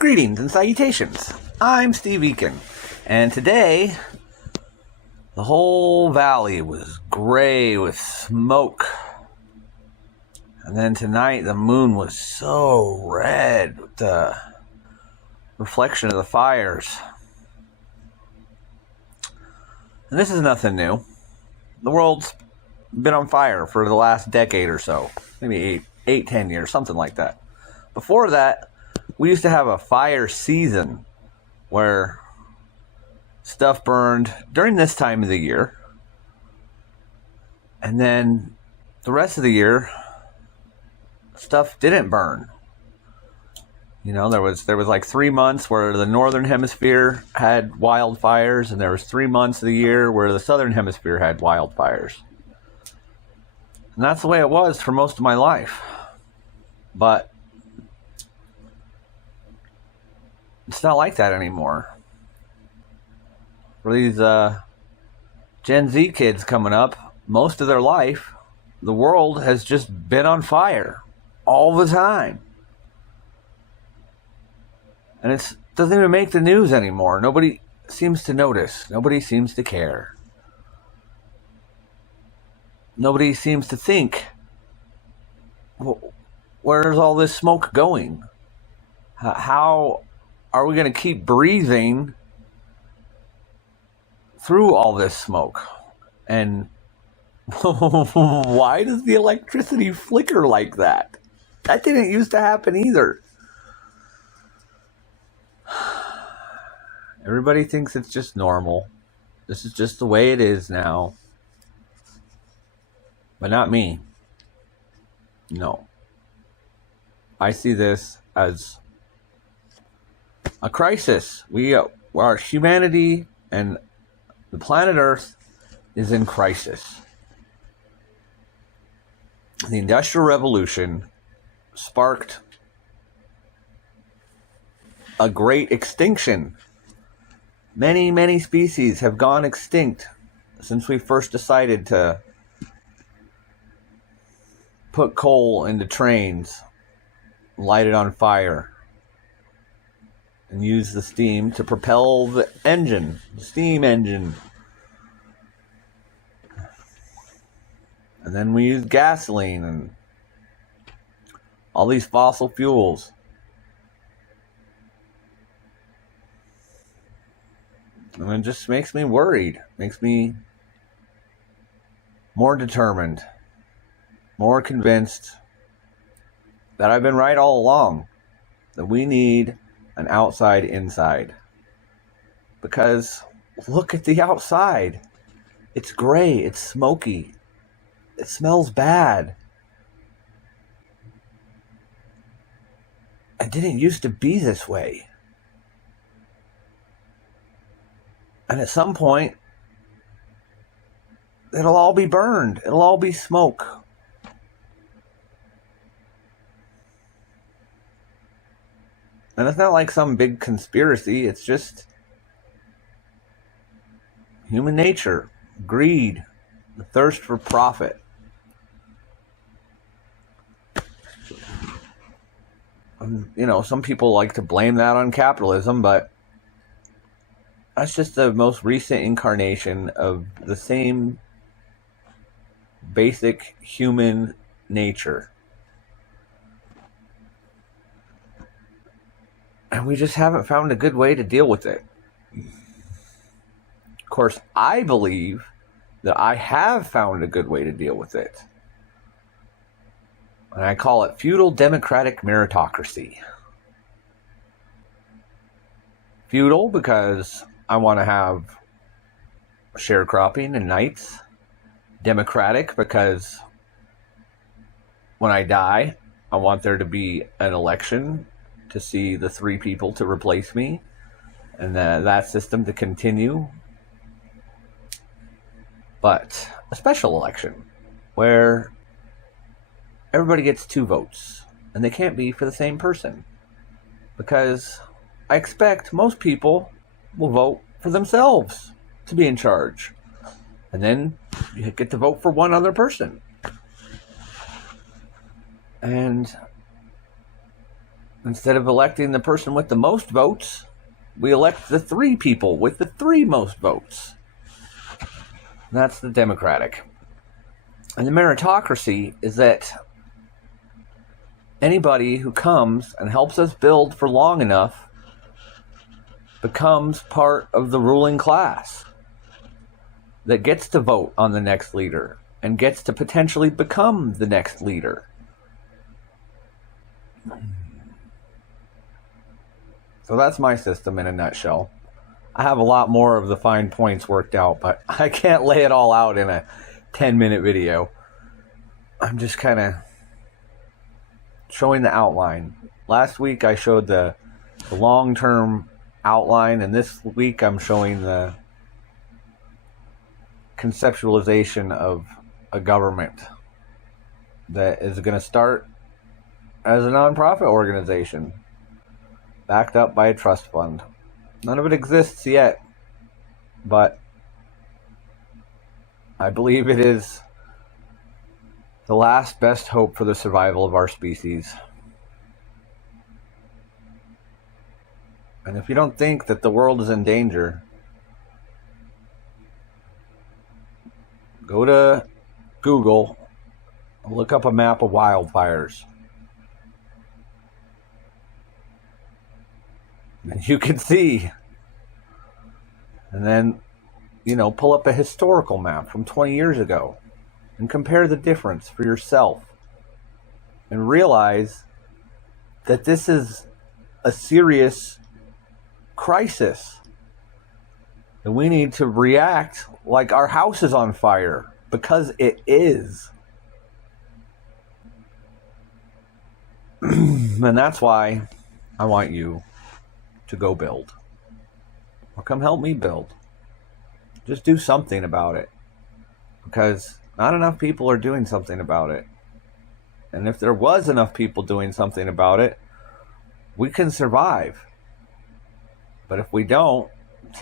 Greetings and salutations. I'm Steve Ekin, and today the whole valley was gray with smoke. And then tonight the moon was so red with the reflection of the fires. And this is nothing new. The world's been on fire for the last decade or so, maybe 10 years, something like that. Before that, we used to have a fire season where stuff burned during this time of the year. And then the rest of the year, stuff didn't burn. You know, there was like 3 months where the northern hemisphere had wildfires, and there was 3 months of the year where the southern hemisphere had wildfires. And that's the way it was for most of my life. But it's not like that anymore. For these Gen Z kids coming up, most of their life, the world has just been on fire all the time. And it doesn't even make the news anymore. Nobody seems to notice. Nobody seems to care. Nobody seems to think, well, where's all this smoke going? How are we going to keep breathing through all this smoke? And why does the electricity flicker like that? That didn't used to happen either. Everybody thinks it's just normal. This is just the way it is now. But not me. No. I see this as a crisis. Our humanity and the planet Earth is in crisis. The Industrial Revolution sparked a great extinction. Many, many species have gone extinct since we first decided to put coal into trains, light it on fire, and use the steam to propel the engine, the steam engine. And then we use gasoline and all these fossil fuels. And it just makes me worried, makes me more determined, more convinced that I've been right all along, that we need an outside inside. Because look at the outside. It's gray, it's smoky, it smells bad. It didn't used to be this way. And at some point, it'll all be burned. It'll all be smoke. And it's not like some big conspiracy. It's just human nature, greed, the thirst for profit. You know, some people like to blame that on capitalism, but that's just the most recent incarnation of the same basic human nature. And we just haven't found a good way to deal with it. Of course, I believe that I have found a good way to deal with it. And I call it feudal democratic meritocracy. Feudal because I want to have sharecropping and knights. Democratic because when I die, I want there to be an election to see the 3 people to replace me, and that system to continue. But a special election where everybody gets 2 votes, and they can't be for the same person, because I expect most people will vote for themselves to be in charge, and then you get to vote for one other person. And Instead of electing the person with the most votes, we elect the 3 people with the 3 most votes. That's the democratic. And the meritocracy is that anybody who comes and helps us build for long enough becomes part of the ruling class that gets to vote on the next leader and gets to potentially become the next leader. So that's my system in a nutshell. I have a lot more of the fine points worked out, but I can't lay it all out in a 10-minute video. I'm just kind of showing the outline. Last week I showed the long-term outline, and this week I'm showing the conceptualization of a government that is going to start as a nonprofit organization backed up by a trust fund. None of it exists yet, but I believe it is the last best hope for the survival of our species. And if you don't think that the world is in danger, go to Google and look up a map of wildfires. And you can see. And then, pull up a historical map from 20 years ago and compare the difference for yourself and realize that this is a serious crisis. And we need to react like our house is on fire, because it is. And that's why I want you to go build. Or come help me build. Just do something about it. Because not enough people are doing something about it. And if there was enough people doing something about it, we can survive. But if we don't,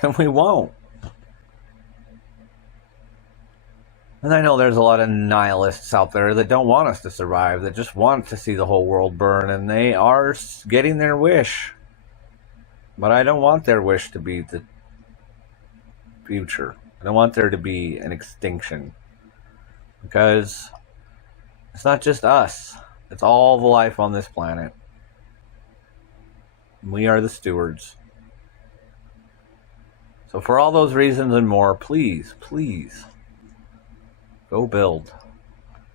then we won't. And I know there's a lot of nihilists out there that don't want us to survive, that just want to see the whole world burn, and they are getting their wish. But I don't want their wish to be the future. I don't want there to be an extinction. Because it's not just us. It's all the life on this planet. We are the stewards. So for all those reasons and more, please, go build.